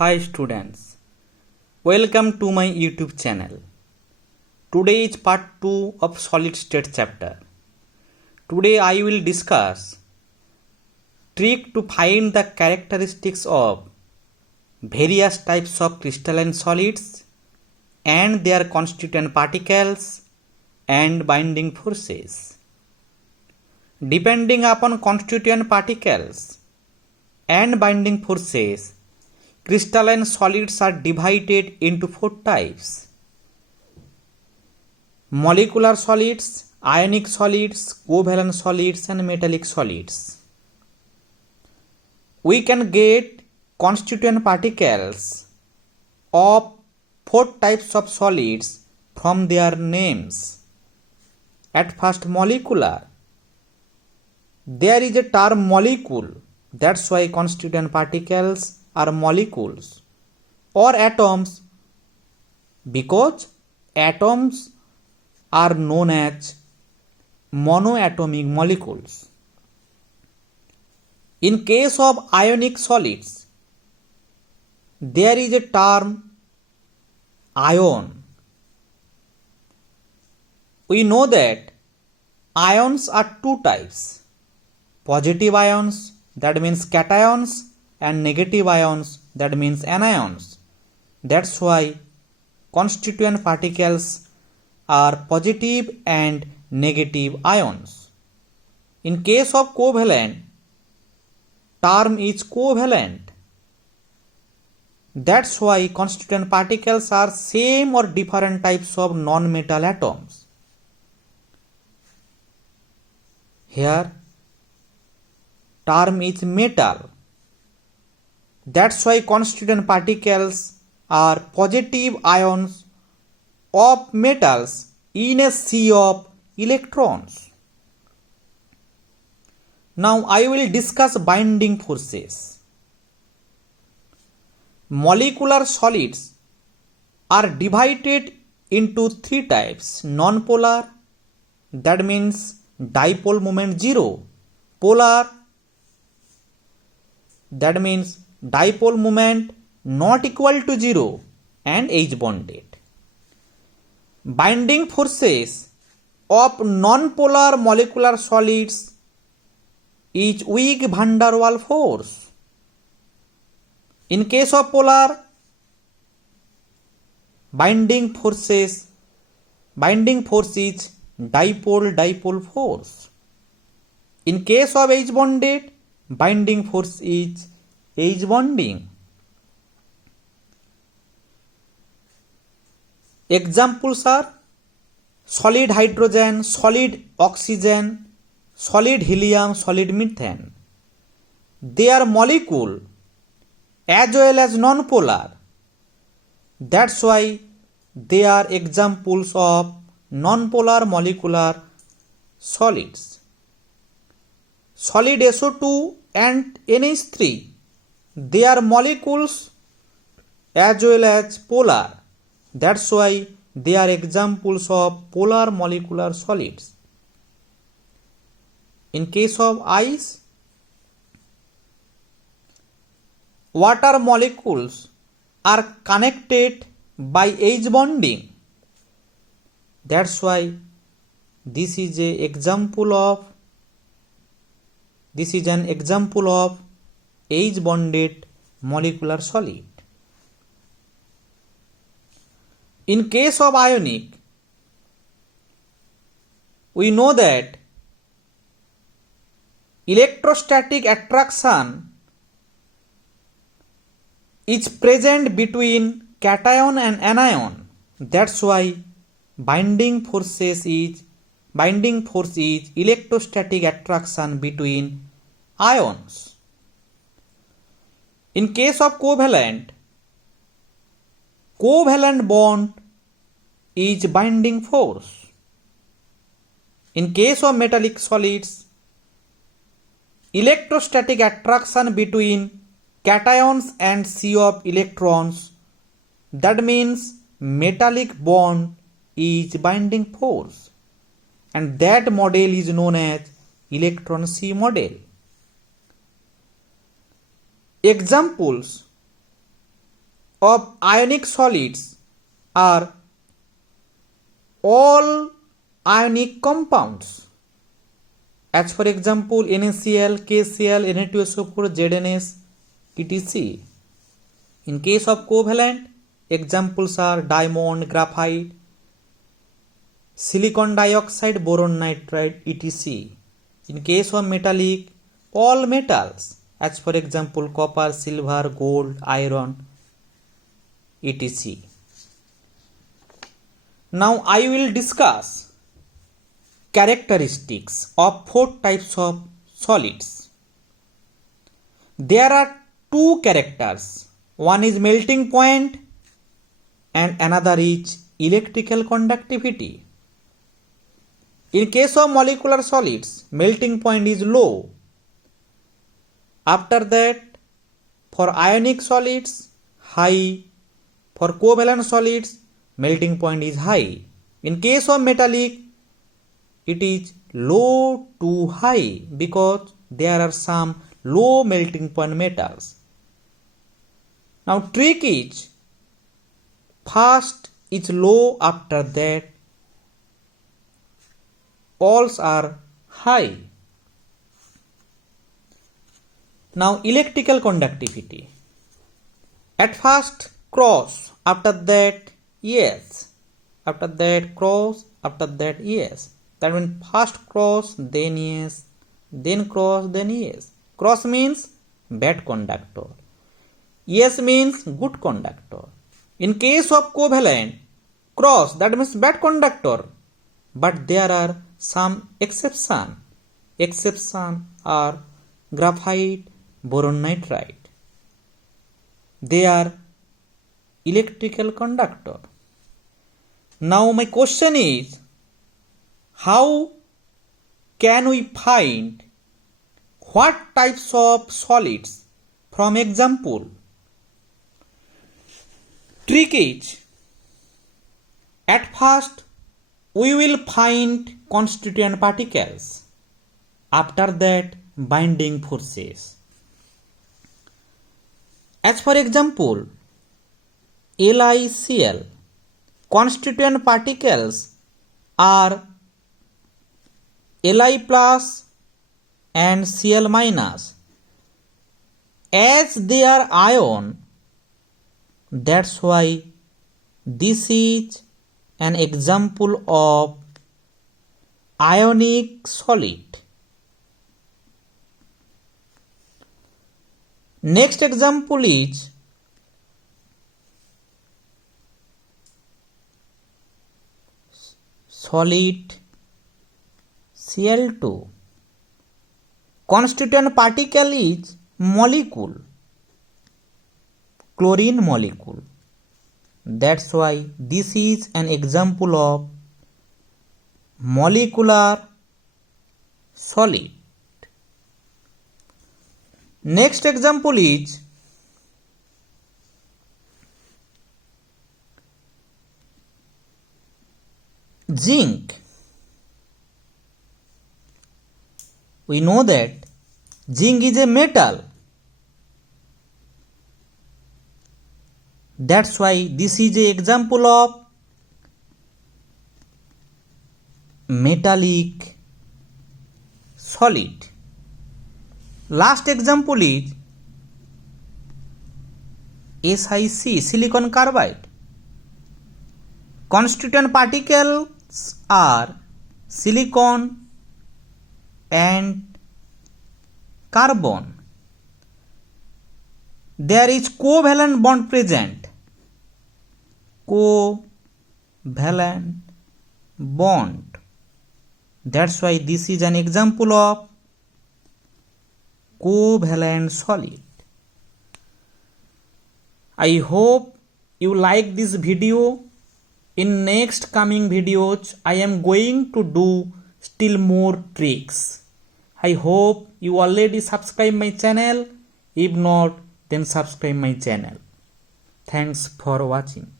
Hi students, welcome to my YouTube channel. Today is part 2 of solid state chapter. Today I will discuss trick to find the characteristics of various types of crystalline solids and their constituent particles and binding forces. Depending upon constituent particles and binding forces, crystalline solids are divided into 4 types: molecular solids, ionic solids, covalent solids, and metallic solids. We can get constituent particles of 4 types of solids from their names. At first, molecular. There is a term molecule, that's why constituent particles are molecules, or atoms, because atoms are known as monoatomic molecules. In case of ionic solids, there is a term ion. We know that ions are 2 types: positive ions, that means cations, and negative ions, that means anions. That's why constituent particles are positive and negative ions. In case of covalent, term is covalent. That's why constituent particles are same or different types of non-metal atoms. Here, term is metal. That's why constituent particles are positive ions of metals in a sea of electrons. Now I will discuss binding forces. Molecular solids are divided into 3 types: non-polar, that means dipole moment 0; polar, that means dipole moment not equal to 0; and H-bonded. Binding forces of non-polar molecular solids is weak van der Waals force. In case of polar, binding force is dipole-dipole force. In case of H-bonded, binding force is H-bonding. Examples are solid hydrogen, solid oxygen, solid helium, solid methane. They are molecule as well as non-polar. That's why they are examples of non-polar molecular solids. Solid SO2 and NH3, they are molecules as well as polar. That's why they are examples of polar molecular solids. In case of ice, water molecules are connected by H-bonding. That's why this is an example of H-bonded molecular solid. In case of ionic, we know that electrostatic attraction is present between cation and anion. That's why binding force is electrostatic attraction between ions. In case of covalent bond is binding force. In case of metallic solids, electrostatic attraction between cations and sea of electrons, that means metallic bond is binding force, and that model is known as electron sea model. Examples of ionic solids are all ionic compounds. As for example, NaCl, KCl, Na2SO4, ZnS, etc. In case of covalent, examples are diamond, graphite, silicon dioxide, boron nitride, etc. In case of metallic, all metals, as for example copper, silver, gold, iron, etc. Now I will discuss characteristics of 4 types of solids. There are 2 characters. One is melting point and another is electrical conductivity. In case of molecular solids, melting point is low. After that, for ionic solids, high. For covalent solids, melting point is high. In case of metallic, it is low to high because there are some low melting point metals. Now trick is, first is low, after that alls are high. Now electrical conductivity. At first cross, after that yes, after that cross, after that yes. That means first cross, then yes, then cross, then yes. Cross means bad conductor. Yes means good conductor. In case of covalent, cross, that means bad conductor. But there are some exception. Exception are graphite, boron nitride. They are electrical conductor. Now my question is, how can we find what types of solids from example? Trick is, at first we will find constituent particles, after that binding forces. As for example, LiCl, constituent particles are Li plus and Cl minus. As they are ion, that's why this is an example of ionic solid. Next example is solid Cl2. Constituent particle is molecule, chlorine molecule. That's why this is an example of molecular solid. Next example is zinc. We know that zinc is a metal. That's why this is an example of metallic solid. Last example is SiC, silicon carbide. Constituent particles are silicon and carbon. There is covalent bond present. Covalent bond. That's why this is an example of covalent solid. I hope you like this video. In next coming videos, I am going to do still more tricks. I hope you already subscribe my channel. If not, then subscribe my channel. Thanks for watching.